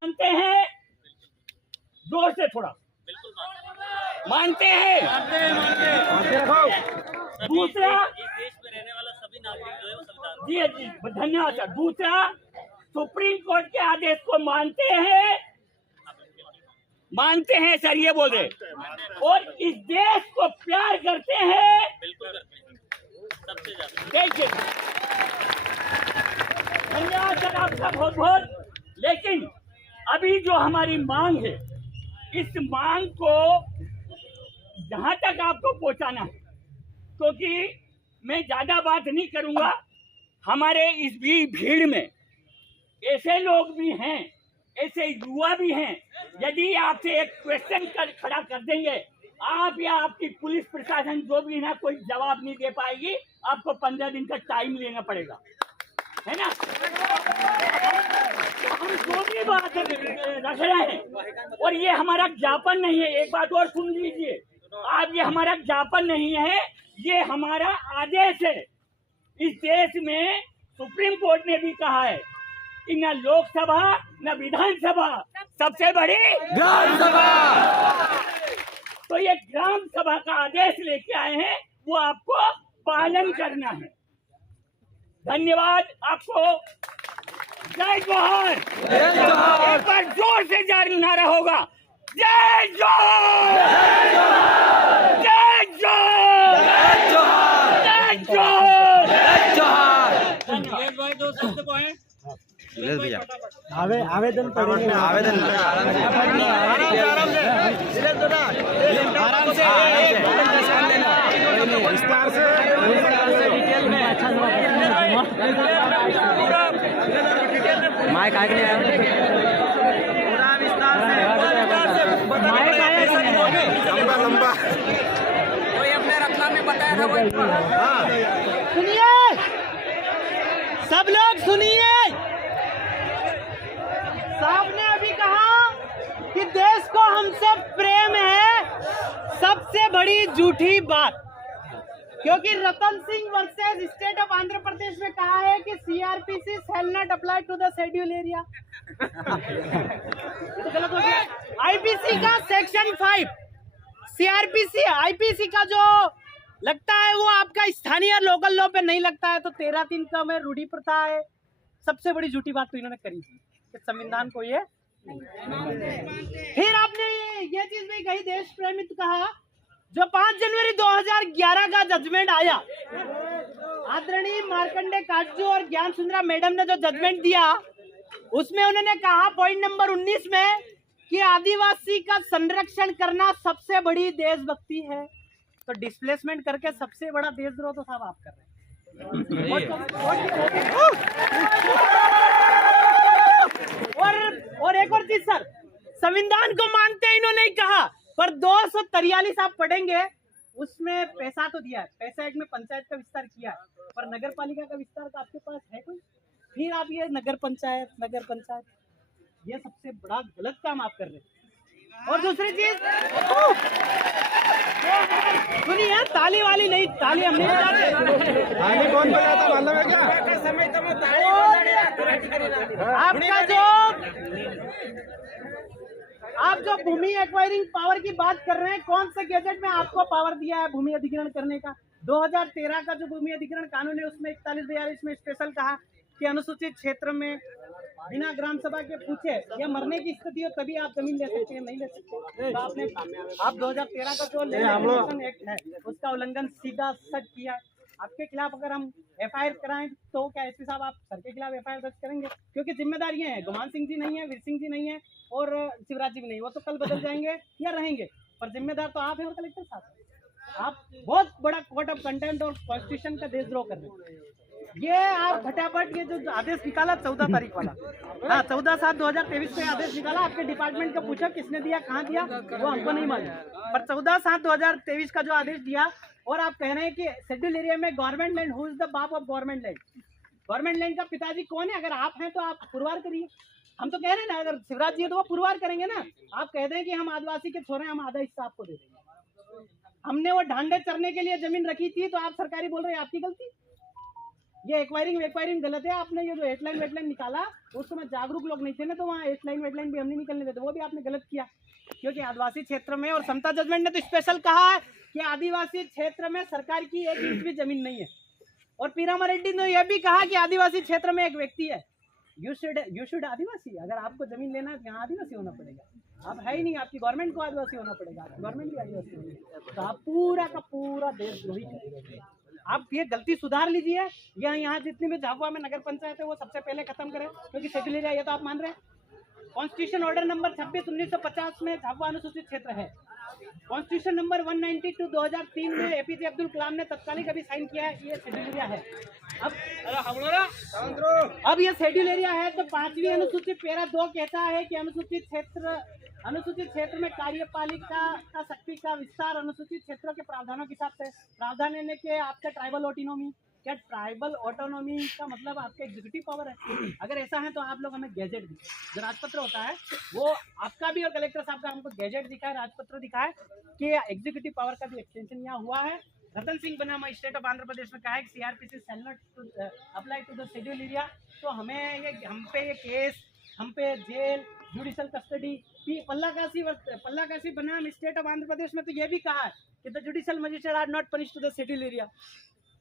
मानते हैं, जोर से थोड़ा मानते हैं। दूसरा, इस देश में रहने वाला सभी नागरिक जो है वो संविधान जी जी धन्यवाद सर। दूसरा, सुप्रीम कोर्ट के आदेश को मानते हैं, मानते हैं सर, ये बोल रहे, और इस देश को प्यार करते हैं, बिल्कुल करते हैं सबसे ज्यादा। देखिए धन्यवाद सर आपका बहुत बहुत। लेकिन अभी जो हमारी मांग है, इस मांग को जहां तक आपको पहुंचाना है, क्योंकि मैं ज्यादा बात नहीं करूंगा, हमारे इस भीड़ में ऐसे लोग भी हैं, ऐसे युवा भी हैं, यदि आपसे एक क्वेश्चन खड़ा कर देंगे आप या आपकी पुलिस प्रशासन जो भी ना, कोई जवाब नहीं दे पाएगी, आपको 15 दिन का टाइम लेना पड़ेगा, है ना। तो हम जो भी बात रख रहे हैं, और ये हमारा ज्ञापन नहीं है, एक बात और सुन लीजिए आप, ये हमारा ज्ञापन नहीं है, ये हमारा आदेश है। इस देश में सुप्रीम कोर्ट ने भी कहा है कि न लोकसभा न विधानसभा, सबसे बड़ी ग्राम सभा। तो ये ग्राम सभा का आदेश लेके आए हैं, वो आपको पालन करना है। धन्यवाद आपको। जय जोहर। एक बार जोर से जारी नारा होगा, जय जोहर, जय जोहर, जय जोहर, जय जोहर। धन्यवाद भाई, दो शब्द को है आवेदन पढ़ेंगे, आवेदन विस्तार से डिटेल में माइक आगे नहीं आया, पूरा विस्तार से माइक आया लंबा कोई अपने रखला में बताया था वही। सुनिए सब लोग, सुनिए, साहब ने अभी कहा कि देश को हमसे प्रेम है, सबसे बड़ी झूठी बात, क्योंकि Ratan Singh versus state of Andhra Pradesh में कहा है कि CrPC shall not apply to the schedule area. तो गलत हो गया। आईपीसी का सेक्शन 5, सीआरपीसी आईपीसी का जो लगता है वो आपका स्थानीय लोकल लॉ पे नहीं लगता है, तो 13(3) का में रूढ़ी प्रथा है। सबसे बड़ी झूठी बात तो इन्होंने करी थी कि संविधान को ये। फिर आपने ये चीज भी कही, देश प्रेमित कहा, जो 5 जनवरी 2011 का जजमेंट आया, आदरणीय मार्कंडे काटजू और ज्ञान सुंदरा मैडम ने जो जजमेंट दिया, उसमें उन्होंने कहा पॉइंट नंबर 19 में कि आदिवासी का संरक्षण करना सबसे बड़ी देशभक्ति है। तो डिस्प्लेसमेंट करके सबसे बड़ा देशद्रोह तो साहब आप कर रहे हैं। और एक और चीज सर, संविधान को मानते हैं इन्होंने कहा, पर 243 आप पढ़ेंगे, उसमें पैसा तो दिया है, पैसा एक में पंचायत का विस्तार किया है, पर नगर पालिका का विस्तार तो आपके पास है कोई? फिर आप ये नगर पंचायत, ये सबसे बड़ा गलत काम आप कर रहे हैं। और दूसरी चीज सुनिए, ताली वाली नहीं, ताली हम नहीं बजाते। कौन बजाता मालूम है क्या? आप जो भूमि एक्वायरिंग पावर की बात कर रहे हैं, कौन से गैजेट में आपको पावर दिया है भूमि अधिग्रहण करने का? 2013 का जो भूमि अधिग्रहण कानून है, उसमें 41 में स्पेशल कहा कि अनुसूचित क्षेत्र में बिना ग्राम सभा के पूछे या मरने की स्थिति हो तभी आप जमीन ले सकते हैं, नहीं ले सकते। तो आप 2013 का जो लेजिस्लेशन एक्ट है उसका उल्लंघन सीधा सच किया। आपके खिलाफ अगर हम एफआईआर कराएं तो क्या एसपी साहब आप सर के खिलाफ एफआईआर दर्ज करेंगे? क्योंकि जिम्मेदारियां हैं, गुमान सिंह जी नहीं है, वीर सिंह जी नहीं है और शिवराज जी भी नहीं, वो तो कल बदल जाएंगे या रहेंगे, पर जिम्मेदार तो आप हैं और कलेक्टर साहब। आप बहुत बड़ा कोर्ट ऑफ कंटेम्प्ट और कॉन्स्टिट्यूशन का देशद्रोह कर रहे हैं। ये आप फटाफट ये जो आदेश निकाला 14 तारीख वाला, हाँ 14/7/2023 को आदेश निकाला, आपके डिपार्टमेंट को पूछा किसने दिया, कहाँ दिया, वो हमको नहीं मालूम, पर 14/7/2023 का जो आदेश दिया, और आप कह रहे हैं कि शेड्यूल एरिया में government land, who is the बाप of government land? Government land का पिताजी कौन है? अगर आप हैं तो आप पुरवार करिए। हम तो कह रहे हैं ना, अगर शिवराज जी है तो वो पुरवार करेंगे ना। आप कह दें कि हम आदिवासी के छोरे, हम आधा हिस्सा आपको दे देंगे। हमने वो ढांडे चरने के लिए जमीन रखी थी तो आप सरकारी बोल रहे हैं आपकी गलती। ये एक्वायरिंग गलत है। आपने ये जो हेडलाइन वेटलाइन निकाला उस समय जागरूक लोग नहीं थे ना, तो वहाँ हेडलाइन वेटलाइन भी हम नहीं निकलने देते, वो भी आपने गलत किया। क्योंकि आदिवासी क्षेत्र में, और समता जजमेंट ने तो स्पेशल कहा है कि आदिवासी क्षेत्र में सरकार की 1 इंच भी जमीन नहीं है। और पीरामा रेड्डी ने यह भी कहा कि आदिवासी क्षेत्र में एक व्यक्ति है, यू शुड आदिवासी। अगर आपको जमीन लेना है तो यहाँ आदिवासी होना पड़ेगा। अब है ही नहीं, आपकी गवर्नमेंट को आदिवासी होना पड़ेगा, आपकी गवर्नमेंट भी आदिवासी होनी है, तो आप पूरा का पूरा देशद्रोही करेंगे। आप ये गलती सुधार लीजिए। यहाँ जितनी भी झाबुआ में नगर पंचायत है वो सबसे पहले खत्म करें, क्योंकि शेड्यूल एरिया ये तो आप मान रहे हैं। कॉन्स्टिट्यूशन ऑर्डर नंबर 26/1950 में झाबुआ अनुसूचित क्षेत्र है। कॉन्स्टिट्यूशन नंबर 192 2003 में एपीजे अब्दुल कलाम ने तत्कालिक अभी साइन किया है, ये शेड्यूल एरिया है। अब ये शेड्यूल एरिया है, तो 5वीं अनुसूचित पैरा 2 कहता है कि अनुसूचित क्षेत्र में कार्यपालिका का शक्ति का विस्तार अनुसूचित क्षेत्रों के प्रावधानों के हिसाब से। प्रावधान यानी कि आपका ट्राइबल ऑटोनॉमी। क्या ट्राइबल ऑटोनॉमी का मतलब आपका एग्जीक्यूटिव पावर है? अगर ऐसा है तो आप लोग हमें गैजेट दी, जो राजपत्र होता है वो आपका भी और कलेक्टर साहब का हमको गैजेट दिखाए, राजपत्र दिखाए कि एग्जीक्यूटिव पावर का भी एक्सटेंशन यहाँ हुआ है। रतन सिंह बनामा स्टेट ऑफ आंध्र प्रदेश में कहा है कि CrPC shall not apply to the schedule area. तो हमें ये हम पे ये केस, हम पे जेल, जुडिशल कस्टडी। पल्लाकाशी बनाम स्टेट ऑफ आंध्र प्रदेश में तो ये भी कहा है कि the judicial magistrate are not punish to the schedule area.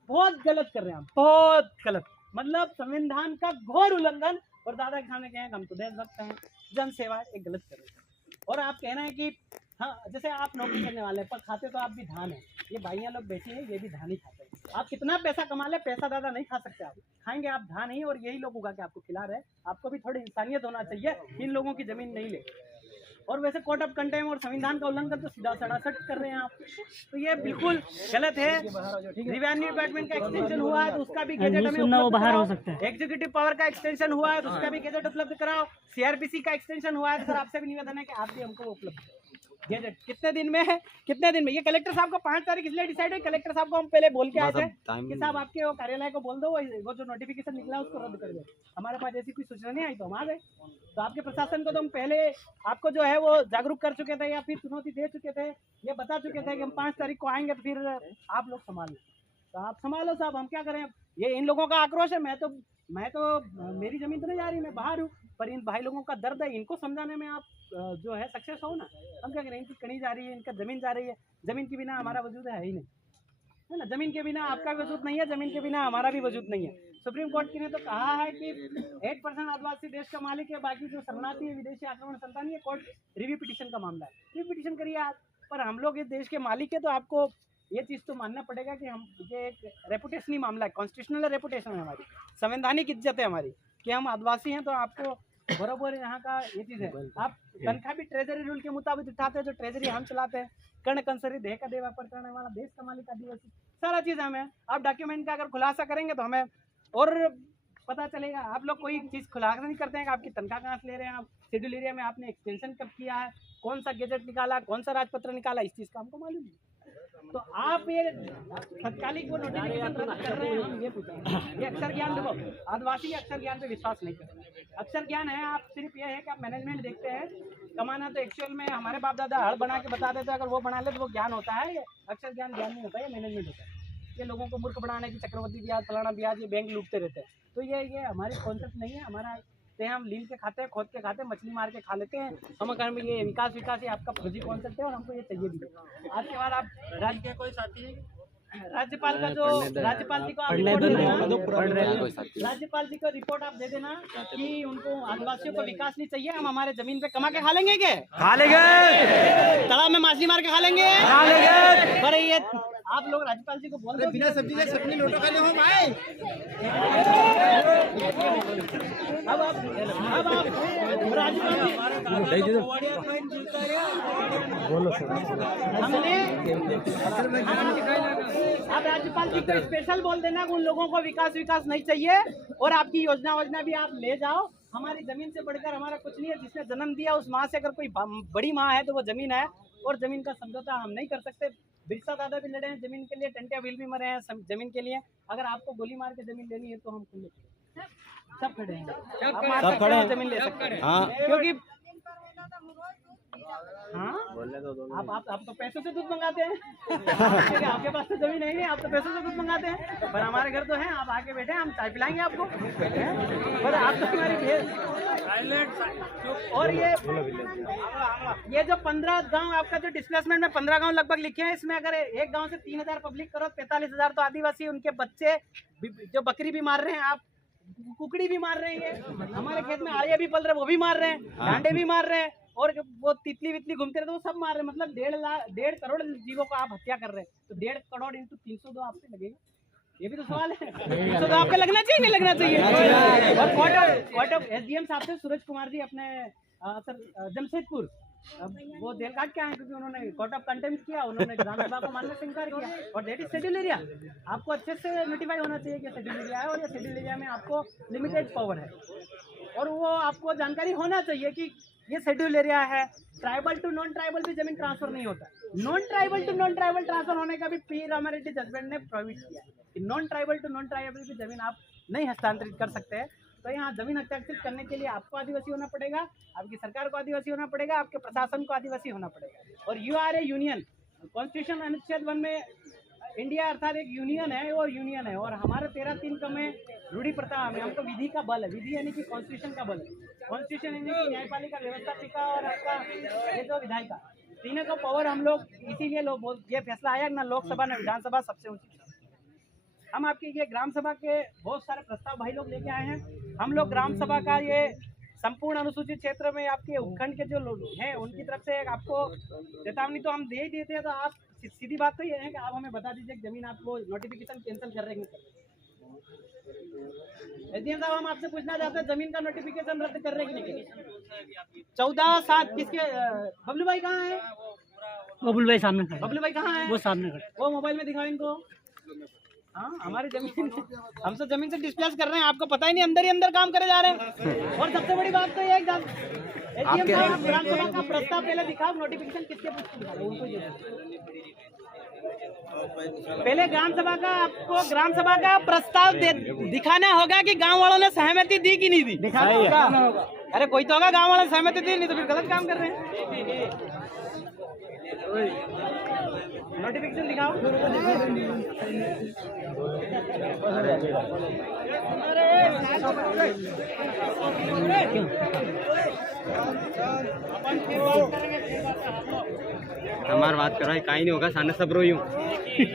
बहुत गलत कर रहे हैं हम, बहुत गलत, मतलब संविधान का घोर उल्लंघन। और दादा के सामने कहें हम तो देशभक्त हैं, जन सेवा है, एक गलत कर रहे हैं। और आप कह रहे हैं कि हाँ, जैसे आप नौकरी करने वाले पर खाते तो आप भी धान है, ये भाइयाँ लोग बैठे हैं, ये भी धान ही खाते हैं। आप कितना पैसा कमा ले, पैसा दादा नहीं खा सकते, आप खाएंगे आप धान ही, और यही लोग उगा के आपको खिला रहे हैं। आपको भी थोड़ी इंसानियत होना चाहिए, इन लोगों की जमीन नहीं ले। और वैसे कोर्ट ऑफ कंटेम्प्ट और संविधान का उल्लंघन तो सीधा सड़ासट कर रहे हैं आप, तो ये बिल्कुल गलत है। रेवेन्यू डिपार्टमेंट का एक्सटेंशन हुआ है तो उसका भी गैजेट हमें बाहर हो सकता है। एग्जीक्यूटिव पावर का एक्सटेंशन हुआ है तो उसका भी गैजेट उपलब्ध कराओ। सीआरपीसी का एक्सटेंशन हुआ है तो सर आपसे भी निवेदन है कि आप भी हमको उपलब्ध कराओ गैजेट। कितने दिन में है, कितने दिन में? ये कलेक्टर साहब को 5 तारीख इसलिए डिसाइड है, कलेक्टर साहब को हम पहले बोल के आए थे कि साहब आपके वो कार्यालय को बोल दो वो जो नोटिफिकेशन निकला उसको रद्द कर दो। हमारे पास ऐसी कोई सूचना नहीं आई तो हम आ गए। तो आपके प्रशासन को तो हम पहले आपको जो है वो जागरूक कर चुके थे, या फिर चुनौती दे चुके थे, ये बता चुके थे कि हम 5 तारीख को आएंगे तो फिर आप लोग संभाल लें। तो आप संभालो साहब, हम क्या करें? ये इन लोगों का आक्रोश है। मैं तो मेरी जमीन तो नहीं जा रही, मैं बाहर हूँ, पर इन भाई लोगों का दर्द है, इनको समझाने में आप जो है सक्सेस हो ना। हम क्या करें? इनकी कड़ी जा रही है, इनका जमीन जा रही है। जमीन के बिना हमारा वजूद है ही नहीं, है ना? जमीन के बिना आपका भी वजूद नहीं है, जमीन के बिना हमारा भी वजूद नहीं है। सुप्रीम कोर्ट ने तो कहा है कि 8% आदिवासी देश का मालिक है, बाकी जो शरणार्थी है, विदेशी आक्रमण संतान, ये कोर्ट रिव्यू पिटीशन का मामला है, रिव्यू पिटीशन करिए आप। पर हम लोग इस देश के मालिक है तो आपको ये चीज़ तो मानना पड़ेगा कि हम, ये एक रेपुटेशनल मामला है, कॉन्स्टिट्यूशनल रेपुटेशन है हमारी, संवैधानिक इज्जत है हमारी कि हम आदिवासी हैं। तो आपको बराबर यहाँ का ये चीज़ है। आप तनख्वाह भी ट्रेजरी रूल के मुताबिक उठाते हैं, जो ट्रेजरी हम चलाते हैं। कर्ण कंसरी देह का देवा पर करने वाला देश का मालिक आदिवासी, सारा चीज़ हमें। आप डॉक्यूमेंट का अगर खुलासा करेंगे तो हमें और पता चलेगा। आप लोग कोई चीज़ खुलासा नहीं करते हैं कि आपकी तनख्वाह कहाँ से ले रहे हैं, आप शेड्यूल एरिया में आपने एक्सटेंशन कब किया है, कौन सा गैजेट निकाला, कौन सा राजपत्र निकाला, इस चीज़ का हमको मालूम नहीं। तो आप ये तत्कालिक वो नोटिफिकेशन रद्द कर रहे हैं, हम ये पूछ रहे हैं। ये अक्षर ज्ञान, देखो आदिवासी अक्षर ज्ञान पे विश्वास नहीं करते। अक्षर ज्ञान है, आप सिर्फ ये है कि आप मैनेजमेंट देखते हैं, कमाना तो एक्चुअल में हमारे बाप दादा हड़ बना के बता देते हैं, अगर वो बना ले तो वो ज्ञान होता है। ये अक्षर ज्ञान नहीं होता है, ये मैनेजमेंट होता है। ये लोगों को मूर्ख बनाने की चक्रवर्ती ब्याज, फलाना ब्याज, ये बैंक लूटते रहते हैं। तो ये हमारी कॉन्सेप्ट नहीं है। हमारा हम लील के खाते हैं, खोद के खाते हैं, मछली मार के खा लेते हैं। हम अगर में ये विकास ये आपका फर्जी कॉन्सेप्ट है और हमको ये चाहिए भी। आज के बाद आप राज्य के कोई साथी है, राज्यपाल का जो राज्यपाल जी को आप राज्यपाल जी को रिपोर्ट आप दे देना कि उनको आदिवासियों को विकास नहीं चाहिए, हम हमारे जमीन पे कमा के खा लेंगे, क्या खा लेंगे, तालाब में मछली मार के खा लेंगे, खा लेंगे। पर ये आप लोग राज्यपाल जी को बोल दो बिना सब्जी के सब्जी लोटो खा ले हम आए। अब आप राज्यपाल जी बोलो सर, हमने आप राज्यपाल जी को स्पेशल बोल देना कि उन लोगों को विकास नहीं चाहिए और आपकी योजना भी आप ले जाओ। हमारी जमीन से बढ़कर हमारा कुछ नहीं है। जिसने जन्म दिया उस माँ से अगर कोई बड़ी माँ है तो वो जमीन है, और जमीन का समझौता हम नहीं कर सकते। बिरसा दादा भी लड़े हैं जमीन के लिए, टंटिया बिल भी मरे हैं जमीन के लिए। अगर आपको गोली मार के जमीन लेनी है तो हम खुले सब खड़े हैं, सब खड़े हैं, जमीन ले सकते हैं। क्योंकि हाँ आप तो पैसों से दूध मंगाते हैं आपके पास तो जमीन है नहीं, आप तो पैसों से दूध मंगाते हैं, पर हमारे घर तो है, आप आके बैठे हम चाय पिलाएंगे आपको, पर आप तो हमारी और ये जो 15 गांव आपका जो डिस्प्लेसमेंट में 15 गांव लगभग लिखे हैं, इसमें अगर एक गांव से 3000 पब्लिक करो, 45,000 तो आदिवासी, उनके बच्चे जो बकरी भी मार रहे हैं, आप कुकड़ी भी मार रहे हैं, हमारे खेत में आड़िया भी पल रहे हैं, वो भी मार रहे हैं, डांडे भी मार रहे हैं, और वो तितली वितली घूमते रहते, वो सब मार रहे हैं। मतलब 1.5 करोड़ जीवों को आप हत्या कर रहे हैं, तो 1.5 करोड़ इंटू 302 आप पे लगेगा, ये भी तो सवाल है। 302 आप पे लगना चाहिए नहीं लगना चाहिए। और कोर्ट ऑफ SDM साहब से सूरज कुमार जी अपने सर जमशेदपुर, अब वो जेल काट के आए क्योंकि उन्होंने कोर्ट ऑफ कंटेम्प्ट किया, उन्होंने ग्राम सभा को मानने से इनकार किया, और दैट इज शेड्यूल एरिया। आपको अच्छे से नोटिफाई होना चाहिए कि शेड्यूल एरिया है, और ये शेड्यूल एरिया में आपको लिमिटेड पावर है, और वो आपको जानकारी होना चाहिए कि ये शेड्यूल एरिया है। ट्राइबल टू नॉन ट्राइबल भी जमीन ट्रांसफर नहीं होता, non tribal to non tribal transfer होने का भी पी रामारेड्डी जजमेंट ने प्रोहिबिट किया कि non tribal to non tribal की जमीन आप नहीं हस्तांतरित कर सकते हैं। तो यहाँ जमीन हस्तांतरित करने के लिए आपको आदिवासी होना पड़ेगा, आपकी सरकार को आदिवासी होना पड़ेगा, आपके प्रशासन को आदिवासी होना पड़ेगा। और you are a union, constitution अनुच्छेद 1 में इंडिया अर्थात एक यूनियन है, और यूनियन है, और हमारे 13(3) का में रूढ़ी प्रथा में हमको विधि का बल है, विधि यानी कि कॉन्स्टिट्यूशन का बल है, कॉन्स्टिट्यूशन यानी कि न्यायपालिका, व्यवस्थापिका और आपका ये जो विधायिका, तीनों का पावर हम लोग, इसीलिए लोग ये फैसला आया ना लोकसभा ना विधानसभा सबसे ऊंची। हम आपके ये ग्राम सभा के बहुत सारे प्रस्ताव भाई लोग लेके आए हैं। हम लोग ग्राम सभा का ये संपूर्ण अनुसूचित क्षेत्र में आपके उपखंड के जो लोग हैं उनकी तरफ से आपको चेतावनी तो हम दे ही देते हैं, तो आप सीधी बात तो ये है कि आप हमें बता दीजिए कि जमीन आपको नोटिफिकेशन कैंसिल कर रहे हैं। SDM साहब हम आपसे पूछना चाहते हैं, जमीन का नोटिफिकेशन रद्द कर रहे हैं कि नहीं? 14/7 किसके? बबलू भाई कहाँ है? बबलू भाई सामने खड़े। बबलू भाई कहाँ है? वो सामने खड़े। वो मोबाइल में दिखाओ इनको। हाँ, हमारी जमीन हम तो जमीन से डिस्प्लेस कर रहे हैं, आपको पता ही नहीं, अंदर ही अंदर काम करे जा रहे हैं। और सबसे बड़ी बात तो ये है SDM साहब ग्राम सभा का प्रस्ताव पहले दिखाओ, नोटिफिकेशन किसके पहले ग्राम सभा का, आपको ग्राम सभा का प्रस्ताव दिखाना होगा कि गांव वालों ने सहमति दी कि नहीं दी, दिखाना होगा। अरे कोई तो होगा गांव वालों ने सहमति दी, नहीं तो फिर गलत काम कर रहे हैं। नोटिफिकेशन दिखाओ। हमार बात कर रहा है, कहीं नहीं होगा, सामने सब रोई हूँ। ये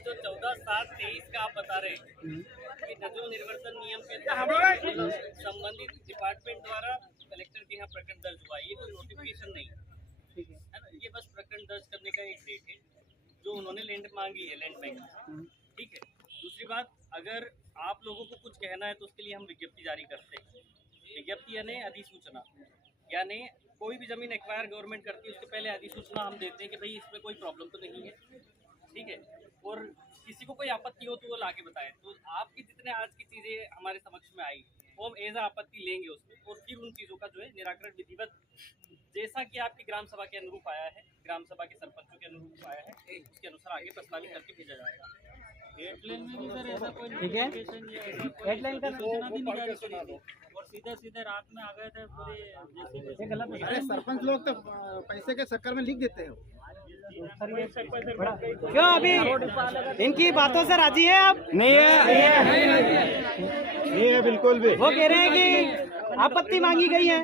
जो 14/7/23 का आप बता रहे हैं कि नजूल निर्वर्तन नियम के तहत संबंधित डिपार्टमेंट द्वारा कलेक्टर के यहाँ प्रकरण दर्ज हुआ, ये कोई नोटिफिकेशन नहीं है ना, ये बस प्रकरण दर्ज करने का एक डेट है जो उन्होंने लैंड मांगी है लैंड बैंक, ठीक है। दूसरी बात, अगर आप लोगों को कुछ कहना है तो उसके लिए हम विज्ञप्ति जारी करते हैं। विज्ञप्ति यानी अधिसूचना, यानी कोई भी जमीन एक्वायर गवर्नमेंट करती है उसके पहले अधिसूचना हम देते हैं कि भाई इसमें कोई प्रॉब्लम तो नहीं है, ठीक है। और किसी को कोई आपत्ति हो तो वो लाके बताए। तो आपकी जितने आज की चीज़ें हमारे समक्ष में आई वो हम एज आपत्ति लेंगे उसमें, और फिर उन चीज़ों का जो है निराकरण विधिवत जैसा कि आपकी ग्राम सभा के अनुरूप आया है, ग्राम सभा के सरपंचों के अनुरूप आया है, उसके अनुसार आगे प्रस्तावित करके भेजा जाएगा। ठीक है, हेडलाइन का सूचना भी नहीं जारी करी थी और सीधे रात में आ गए थे पूरे, ये गलत है। अरे सरपंच लोग तो पैसे के चक्कर में लिख देते हैं। क्यों अभी इनकी बातों से राजी है आप? नहीं है, नहीं है बिल्कुल भी। वो कह रहे हैं कि आपत्ति मांगी गई है।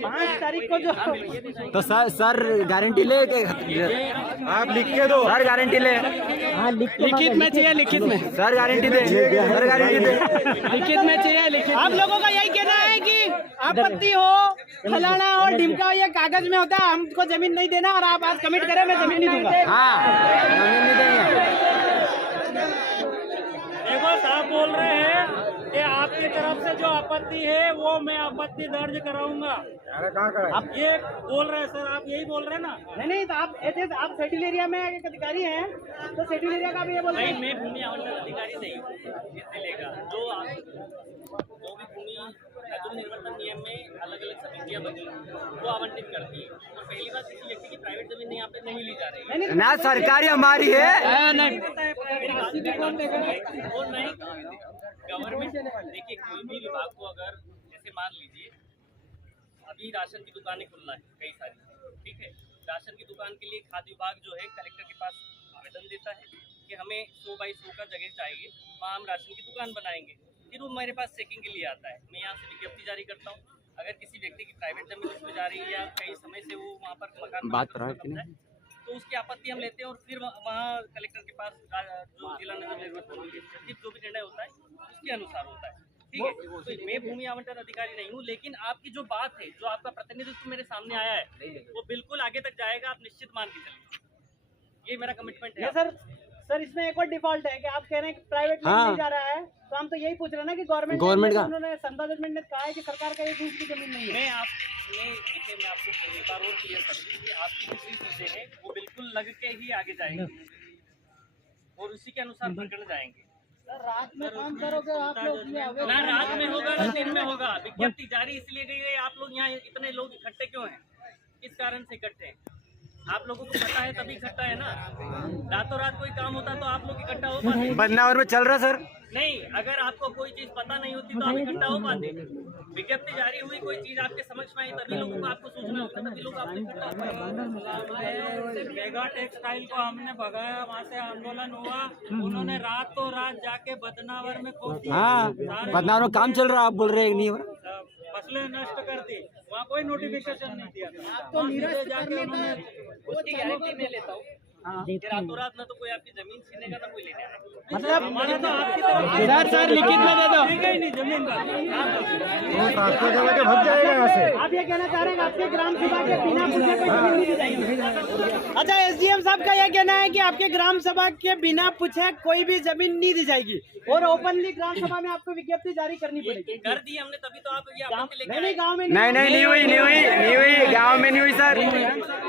5 तारीख को जो तो सर गारंटी ले के आप लिख के दो सर, गारंटी ले। हाँ, लिखित में चाहिए, लिखित में सर गारंटी दे, सर गारंटी दे, लिखित में चाहिए, लिखित। आप लोगों का यही कहना है कि आपत्ति हो, फलाना और ढिमका ये कागज में होता है, हमको जमीन नहीं देना, और आप आज कमिट करें मैं जमीन नहीं दूंगा। हाँ, जमीन नहीं देंगे। देखो साहब बोल रहे हैं कि आपके तरफ से जो आपत्ति है वो मैं आपत्ति दर्ज कराऊंगा। आप ये बोल रहे हैं सर, आप यही बोल रहे हैं ना? नहीं तो आप सेटिल एरिया में एक अधिकारी हैं, तो सेटिल एरिया का भी ये बोल रहे नहीं, हैं। मैं भूमि आवंटन अधिकारी नहीं हूँ इस जिले का। जो भी भूमि नजूल निर्वर्तन नियम में अलग अलग समितियां बनी वो आवंटित करती है। और पहली बात, किसी व्यक्ति की प्राइवेट जमीन यहाँ पे नहीं ली जा रही है। ना सरकारी हमारी है। और नहीं गवर्नमेंट, देखिए कोई भी विभाग को अगर जैसे मान लीजिए अभी राशन की दुकानें खुलना है कई सारी, ठीक है, राशन की दुकान के लिए खाद्य विभाग जो है कलेक्टर के पास आवेदन देता है कि हमें 100 बाई 100 का जगह चाहिए, वहाँ हम राशन की दुकान बनाएंगे। फिर वो मेरे पास चेकिंग के लिए आता है, मैं यहाँ से विज्ञप्ति जारी करता हूँ। अगर किसी व्यक्ति की प्राइवेट जमीन उसमें जा रही है या कई समय से वो वहाँ पर मकान बात कर रहा है कि नहीं? तो उसकी आपत्ति हम लेते हैं और फिर वहाँ कलेक्टर के पास जो जिला नजर निर्वर्तन सचिव जो भी निर्णय होता है उसके अनुसार होता है, ठीक है। तो मैं भूमि आवंटन अधिकारी नहीं हूँ, लेकिन आपकी जो बात है, जो आपका प्रतिनिधित्व मेरे सामने आया है, वो बिल्कुल आगे तक जाएगा, आप निश्चित मान के चलिए। ये मेरा कमिटमेंट है। सर इसमें एक और डिफॉल्ट है कि आप कह रहे हैं कि प्राइवेट में हाँ। नहीं जा रहा है, तो हम तो यही पूछ रहे हैं ना कि गवर्नमेंट का उन्होंने संता जजमेंट ने कहा है कि सरकार का एक इंच की जमीन नहीं है। मैं आपको एक बार और क्लियर कर दूं कि आपकी जितनी चीजें हैं वो बिल्कुल लग के ही आगे जाएंगी और उसी के अनुसार प्रकरण जाएंगे। रात में काम करोगे आप लोग, ना रात में होगा ना दिन में होगा। विज्ञप्ति जारी इसलिए गई है। आप लोग यहाँ इतने लोग इकट्ठे क्यों हैं, किस कारण से इकट्ठे हैं? आप लोगों को पता है तभी इकट्ठा है ना। रातों रात कोई काम होता तो आप लोग इकट्ठा हो पाते? बदनावर में चल रहा सर। नहीं, अगर आपको कोई चीज पता नहीं होती तो आप इकट्ठा हो पाते? विज्ञप्ति जारी हुई, कोई चीज आपके समझ में आई, तभी लोगों को आपको सूचना होगी, तभी लोग आपको इकट्ठा हो। मेगा टेक्सटाइल को हमने भगाया, वहाँ से आंदोलन हुआ, उन्होंने रातों रात जाके बदनावर में हाँ, बदनावर में काम चल रहा, आप बोल रहे नहीं हो रहा। फसलें नष्ट कर दी, वहाँ कोई नोटिफिकेशन नहीं दिया। तो निरस्त जाके उन्होंने उसकी गारंटी मैं लेता हूँ कि रातों रात ना तो कोई आपकी जमीन छीनेगा ना कोई लेने आएगा। मतलब हमारा तो आपकी तरफ सर लिखित में दे दो। देगा ही नहीं जमीन का। भाग जाएगा यहाँ से। आप ये कहना चाह रहे हैं कि आपके ग्राम सभा के बिना पूछे कोई जमीन नहीं दी जाएगी? अच्छा, एसडीएम साहब का ये कहना है कि आपके ग्राम सभा के बिना पूछे कोई भी जमीन नहीं दी जाएगी और ओपनली ग्राम सभा में आपको विज्ञप्ति जारी करनी पड़ेगी। कर दी हमने, तभी तो आप ये आपत्ति लेके नहीं, आए। गाँव में नहीं हुई गाँव में नहीं हुई सर,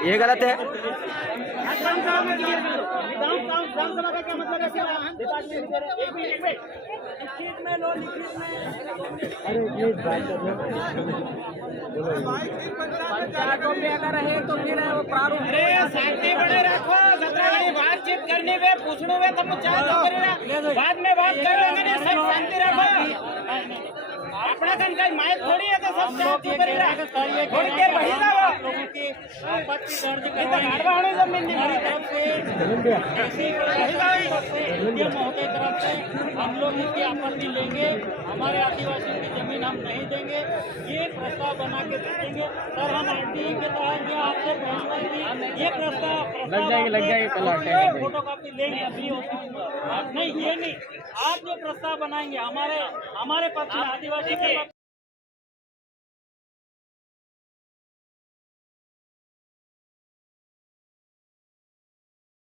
ये गलत है। ग्राम सभा में क्लियर करो। ग्राम सभा का क्या मतलब है? डिपार्टमेंट दे रहे हैं। एक मिनट लिखित में लो, लिखित में। पंचायतों में अगर है तो फिर प्रारूप शांति बने रखो, बातचीत करने में पूछने में तब बाद में बात कर लेंगे। सब शांति रखो, अपना कहीं माइक थोड़ी है तो सब शांति करेगा। थोड़ी देर वही जाओ, लोगों की आपत्ति दर्ज हमारी जमीन नहीं हमारी तरफ से एसडीएम महोदय तरफ से हम लोग इसकी आपत्ति लेंगे। हमारे आदिवासियों की जमीन हम नहीं देंगे, ये प्रस्ताव बना के देंगे। सर हम आरटीई के तहत जो आपसे फैसला की, ये प्रस्ताव लग जाएगी फोटो कॉपी लेंगे अभी नहीं, ये नहीं, आप जो प्रस्ताव बनाएंगे हमारे पक्ष में आदिवासी के